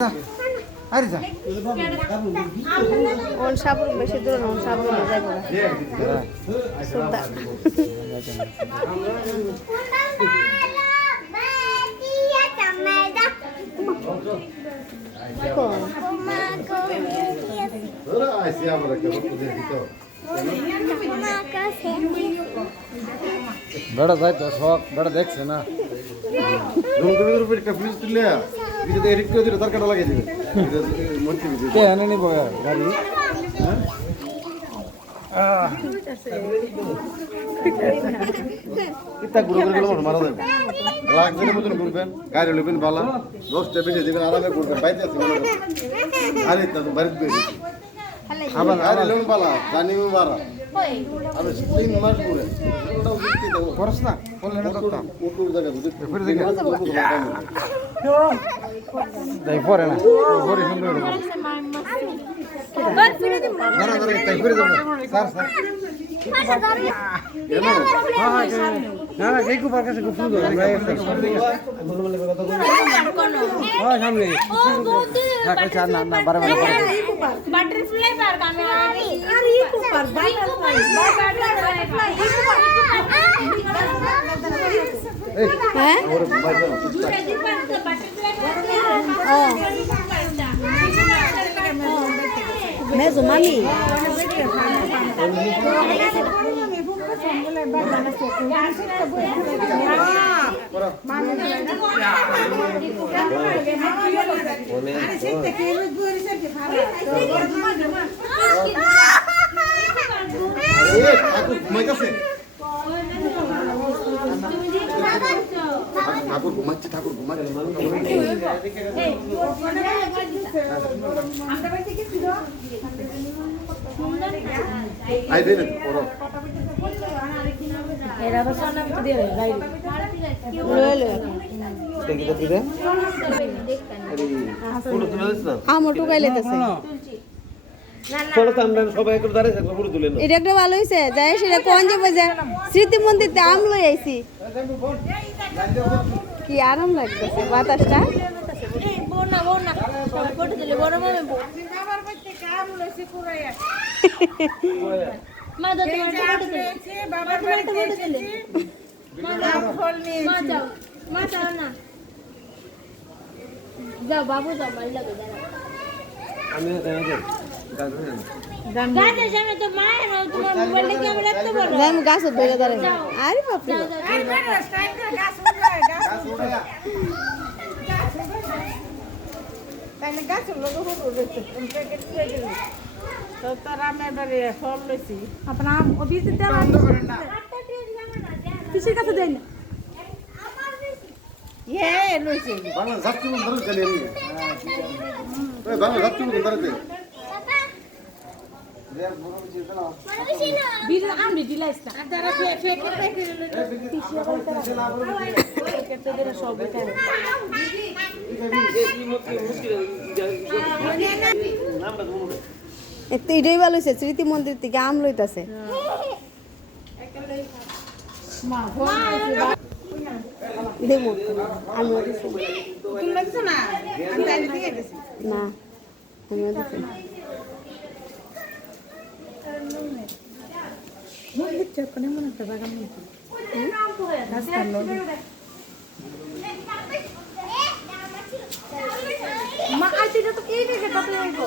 আরে যা ওন সাবুর বেশি দূর ওন সাবুর মজাই পড়া সুলতান বড় ভাই তো শখ বড় দেখছে না রুমের উপর একটা ফ্রিজ তুলে যদি এডিট করে দিলে তার কাটা লাগিয়ে দিবে মন্ত্রী কে আনে নি বয়া গাড়ি কিতা গুলো করে মারা দেবে লাখ দিনের মতন ঘুরবেন গাড়ি লইবেন বালা 10 টা বেজে দিবেন আরামে ঘুরবেন বাইরে আছে আরে তা তো বাড়িতে গেছি খাবার আরে লোন বালা জানি মারা আরে 3 মাস ঘুরে ওটাও জিততে দেবো খরচ না বললে না করতাম ওটুর জায়গা বুঝতে ফিরে দেখে তাই পরে না পরে সুন্দর বার ফিরে দিন না না তাই ফিরে দেব স্যার স্যার না না এই কুপার কাছে খুব সুন্দর হ্যাঁ সামনে আচ্ছা না না বারবার বাটারফ্লাই পার কামে আরে এই কুপার বাটারফ্লাই হ্যাঁ মেজো মামি ঠাকুর ঘুমাচ্ছে ঠাকুর আই দেন ওরা এরা বসে নাম তো দিয়ে গাইড লইলো টেকিটা দিবে আরে ফটো তুলে দিছ না আমো টুকাই লইতেছে ফটো তো আমরা সবাই একটু দাঁড়িয়ে থাকবো ফটো তুলে না এটা একটা ভালো হইছে যাই সেটা কোন যে বাজে স্মৃতি মন্দিরতে আম লই আইছি কি আরাম লাগতেছে বাতাসটা এই বোনা ফটো দিলে বড় মামে আমার বাচ্চা কাম লইছে পুরাইয়া মা দাদু ফটো দিলে বাবার বাড়িতে ফটো দিলে মা দাও ফল নিয়ে মা যাও না যাও বাবু যাও বাড়ি লাগো দাঁড়াও আমি গাছে সামনে তো মায়ের তোমার মোবাইলটা কি আমি রাখতে বলো যাই আমি গাছ ধরে দাঁড়াই আরে বাপ রে তাইলে গাছের লোক রয়েছে তো তার আমার বাড়ি ফল লইছি আপনার অফিসে দেওয়া কিসের কাছে দেন লইছি বাংলা যাত্রী ধরে চলে আমি ওই বাংলা যাত্রী ধরে বীর আমি দিলাইছ না তারা ফেকে সব এটাই ভালো হয়েছে স্মৃতি মন্দির থেকে আম লইতাছে দেবো আমি তুমি লাগছো না আমি তাই দিয়ে গেছি না আমিও দিছি মন্দির চক্কনে মনে একটা বাগান মতো রাস্তার লোক মা আইতে তো এই দেখে কত হইব